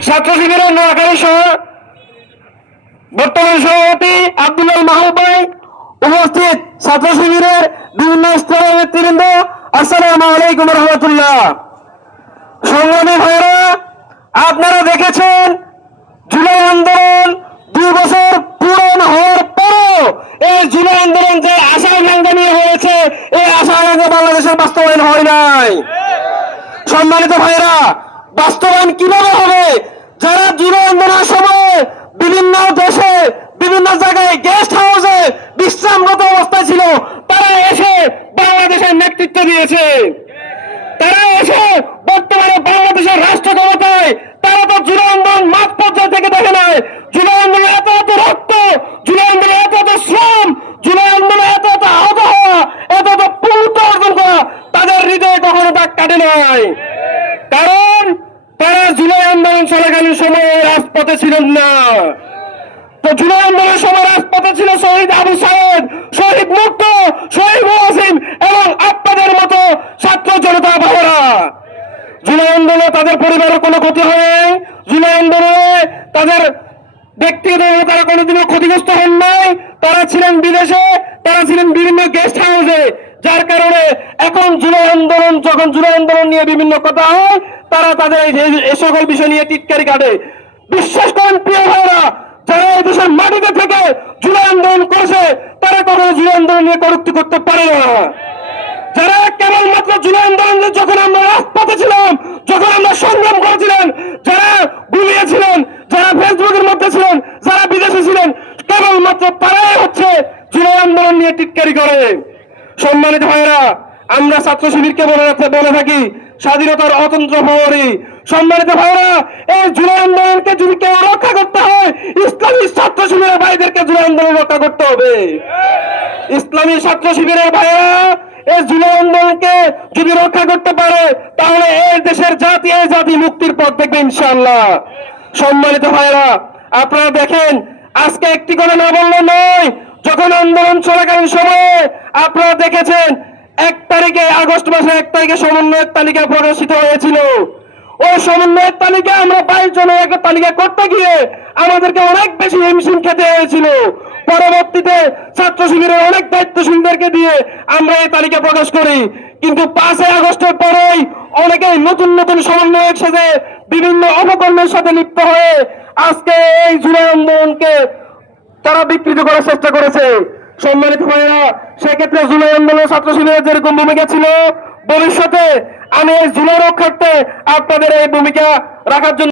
ছাত্র শিবিরের নোয়াখালী শহর বর্তমান সভাপতি আব্দুল মাহবুব ভাই, উপস্থিত ছাত্র শিবিরের বিভিন্ন স্তরের নেতৃবৃন্দ, আসসালামু আলাইকুম রহমতুল্লাহ। সংগ্রামী ভাইরা, আপনারা দেখেছেন জুলাই আন্দোলন 2 বছর পূরণ হওয়ার পরও এই জুলাই আন্দোলন যে আশা আকাঙ্ক্ষা নিয়ে হয়েছে, এই আশা আকাঙ্ক্ষা বাংলাদেশের বাস্তবায়ন হয় নাই। সম্মানিত ভাইরা, বাস্তবায়ন কিভাবে হবে? যারা জুলাই আন্দোলনের সময় বিভিন্ন দেশে বিভিন্ন জায়গায় গেস্ট হাউসে বিশ্রামরত অবস্থায় ছিল, তারা এসে বাংলাদেশের নেতৃত্ব দিয়েছে। তারা এসে বর্তমানে বাংলাদেশের রাষ্ট্র ক্ষমতায়। তারা তো জুলাই আন্দোলন মাঠ পর্যায় থেকে দেখে নাই। জুলাই আন্দোলন এত এত রক্ত, জুলাই আন্দোলন এত এত শ্রম, জুলাই আন্দোলন এত এত আহত হওয়া, এত এত পুরুত্ব অর্জন করা তাদের হৃদয়ে কখনো দাগ কাটে নাই। কারণ তারা জুলাই আন্দোলন চলাকালীন সময়ে রাজপথে ছিলেন না। তো জুলাই আন্দোলনের সময় রাজপথে ছিল শহীদ আবু সাইদ, শহীদ মুক্ত, শহীদ ওয়াসিম এবং আপনাদের মতো ছাত্র জনতা ভাইরা। জুলাই আন্দোলনে তাদের পরিবারের কোনো ক্ষতি হয়, জুলাই আন্দোলনে তাদের ব্যক্তিগতভাবে তারা কোনোদিনও ক্ষতিগ্রস্ত হন নাই। তারা ছিলেন বিদেশে, তারা ছিলেন বিভিন্ন গেস্ট হাউসে, যার কারণে এখন জুলাই আন্দোলন, যখন জুলাই আন্দোলন নিয়ে বিভিন্ন কথা হয়, তারা তাদের এই সকল বিষয় নিয়ে টিটকারি কাটে। বিশ্বাস করেন প্রিয় ভাইরা, যারা এই দেশের মাটিতে থেকে জুলাই আন্দোলন করেছে, তারা কখনো জুলাই আন্দোলন নিয়ে কটূক্তি করতে পারে না। যারা কেবলমাত্র জুলাই আন্দোলনে যখন আমরা রাজপথে ছিলাম, যখন আমরা সংগ্রাম করেছিলেন, যারা ঘুমিয়েছিলেন, যারা ফেসবুকের মধ্যে ছিলেন, যারা বিদেশে ছিলেন, কেবলমাত্র তারাই হচ্ছে জুলাই আন্দোলন নিয়ে টিটকারি করে। সম্মানিত ভাইরা, আমরা ছাত্র শিবিরকে বলে থাকি স্বাধীনতার অতন্ত্র প্রহরী। সম্মানিত ভাইরা, এই জুলাই আন্দোলনকে যদি কেউ রক্ষা করতে হয়, ইসলামী ছাত্র শিবিরের ভাইদেরকে জুলাই আন্দোলন রক্ষা করতে হবে। ইসলামী ছাত্র শিবিরের ভাইরা এই জুলাই আন্দোলনকে যদি রক্ষা করতে পারে, তাহলে এই দেশের জাতি, এই জাতি মুক্তির পথ দেখবে ইনশাআল্লাহ। সম্মানিত ভাইরা, আপনারা দেখেন, আজকে একটি কথা না বললে নয়, যখন আন্দোলন চলাকালীন সময়ে আপনারা দেখেছেন 1 তারিখে, আগস্ট মাসের 1 তারিখে সমন্বয়ের তালিকা প্রকাশিত হয়েছিল। ওই সমন্বয়ের তালিকা আমরা 22 জনের একটা তালিকা করতে গিয়ে আমাদেরকে অনেক বেশি হিমশিম খেতে হয়েছিল। পরবর্তীতে ছাত্র শিবিরের অনেক দায়িত্বশীলদেরকে দিয়ে আমরা এই তালিকা প্রকাশ করি। কিন্তু 5 আগস্টের পরেই অনেকেই নতুন নতুন সমন্বয়ের সাথে বিভিন্ন অপকর্মের সাথে লিপ্ত হয়ে আজকে এই জুলাই আন্দোলনকে তারা বিকৃত করার চেষ্টা করেছে। সম্মানিত ভাইরা, সেক্ষেত্রে জুলাই আন্দোলন ছাত্র শিবিরের যেরকম ভূমিকা ছিল, ভবিষ্যতে আমি এই জুলাই রক্ষার্থে আপনাদের এই ভূমিকা রাখার জন্য